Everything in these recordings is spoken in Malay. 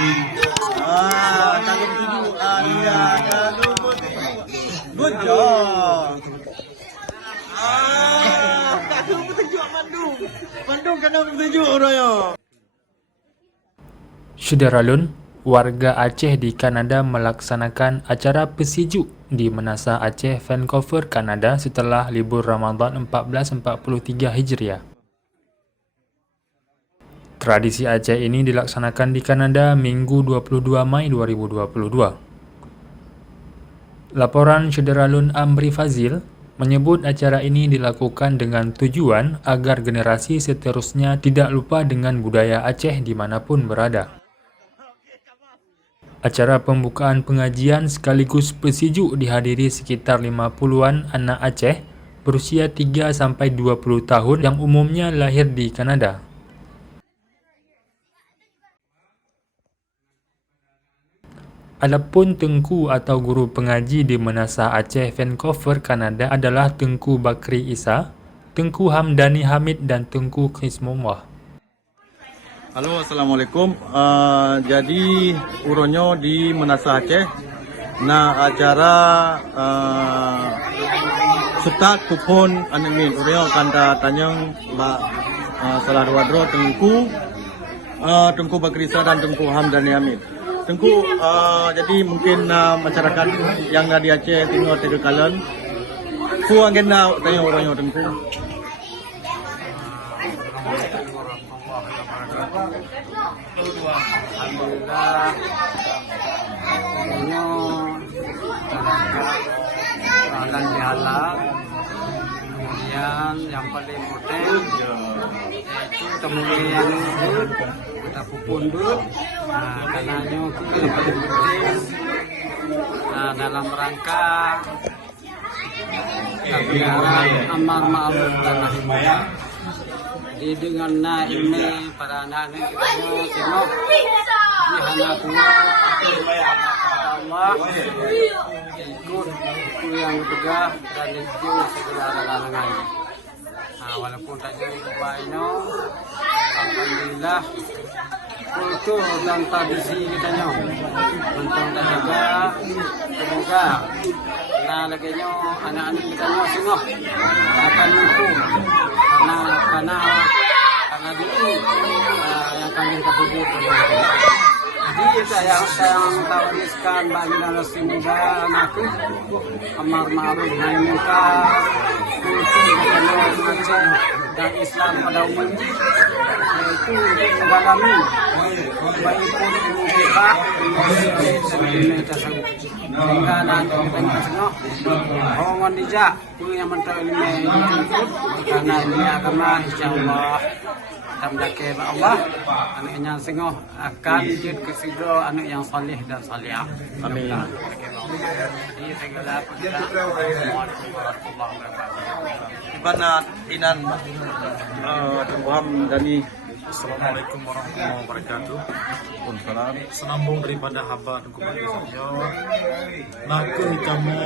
Kalau setuju. Iya, kalau setuju. Good job. Kalau setuju Bandung. Bandung kena setuju orangnya. Syederalun, warga Aceh di Kanada melaksanakan acara Pesiju di Menasa Aceh, Vancouver, Kanada setelah libur Ramadan 1443 Hijriah. Tradisi Aceh ini dilaksanakan di Kanada Minggu 22 Mei 2022. Laporan Syederalun Amri Fazil menyebut acara ini dilakukan dengan tujuan agar generasi seterusnya tidak lupa dengan budaya Aceh dimanapun berada. Acara pembukaan pengajian sekaligus pesiju dihadiri sekitar 50-an anak Aceh berusia 3-20 tahun yang umumnya lahir di Kanada. Adapun tengku atau guru pengaji di Menasa Aceh, Vancouver, Kanada adalah Tengku Bakri Isa, Tengku Hamdani Hamid dan Tengku Kismullah. Halo, Assalamualaikum. Jadi uronyo di Menasa Aceh. Nah, acara Sutat Kupon Anemin. Uronyo kanda tanyang salah dua dro Tengku Bakrisa dan Tengku Hamdani Hamid. Tengku jadi mungkin masyarakat yang di Aceh Timur Tengah Kalen. Ku agenda tanya uronyo Tengku. Alhamdulillah, ini jalan dihalal. Kemudian yang paling penting yaitu kemuliaan kita pupun bu. Karena itu yang paling penting dalam rangka kegiatan amar ma'ruf dan nahi munkar. Di dengan naimi para anak ini tengok di hana tua Allah ikut itu yang tegak dan itu segala larangan. Walaupun tak jadi kebaino, alhamdulillah kultur dan tradisi kita nyo untuk terjaga. Semoga nah lagi nyo anak-anak kita nyo semua akan hukum karena itu yang kami kabur. Jadi itu yang saya tawariskan bagi generasi muda anakku amar ma'ruf nahi munkar Aceh dan Islam pada umumnya yaitu mendalami baik pun kita sehingga nanti kita semua hongon dijak punya menteri ilmu karena ini agama insyaallah tamdake Allah anaknya sengoh akan jid kesidro anak yang salih dan salihah. Amin. Jadi segala Gimana Inan Tengku Hamdani? Assalamualaikum warahmatullahi wabarakatuh. Waalaikumsalam. Senambung daripada haba Tengku Bakri Isa. Naku kamu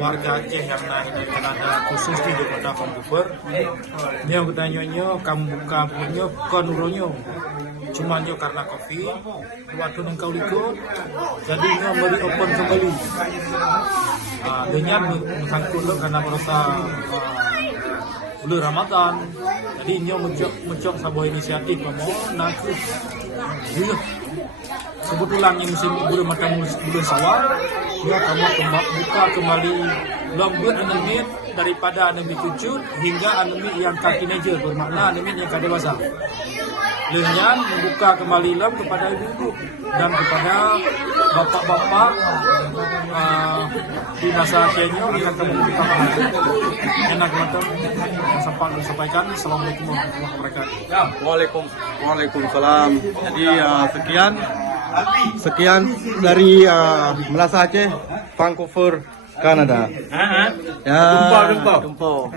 warga Aceh yang naik di Kanada khusus di kota Vancouver. Ni yang bertanya kamu buka punya konuronyo. Cuma nyo karena kopi waktu engkau ikut jadi nyo beri open kembali. Dengan bersangkut karena merasa bulan Ramadan. Jadi nyo mencok sebuah inisiatif kamu nak dulu kebetulan ini musim bulan macam bulan Syawal ya kamu buka kembali lembut anemit daripada anemit kucut hingga anemit yang teenager bermakna anemit yang dewasa. Lenyan membuka kembali lem kepada ibu-ibu dan kepada bapak-bapak di masa Kenya akan kami membuka kembali. Enak macam sempat disampaikan. Assalamualaikum warahmatullahi wabarakatuh. Waalaikumsalam. Jadi sekian dari Menasa Aceh, Vancouver, Kanada. Tumpau.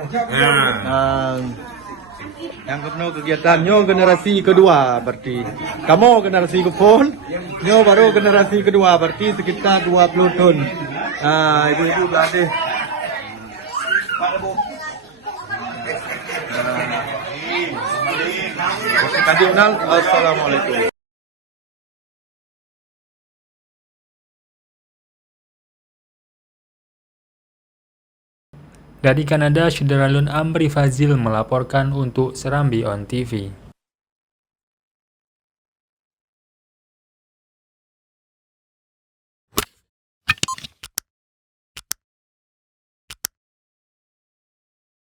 Yang kedua kegiatannya generasi kedua berarti. Kamu generasi kupon, nyo baru generasi kedua berarti sekitar 20 tahun. Ibu-ibu berarti. Assalamualaikum. Dari Kanada, Syederalun Amri Fazil melaporkan untuk Serambi On TV.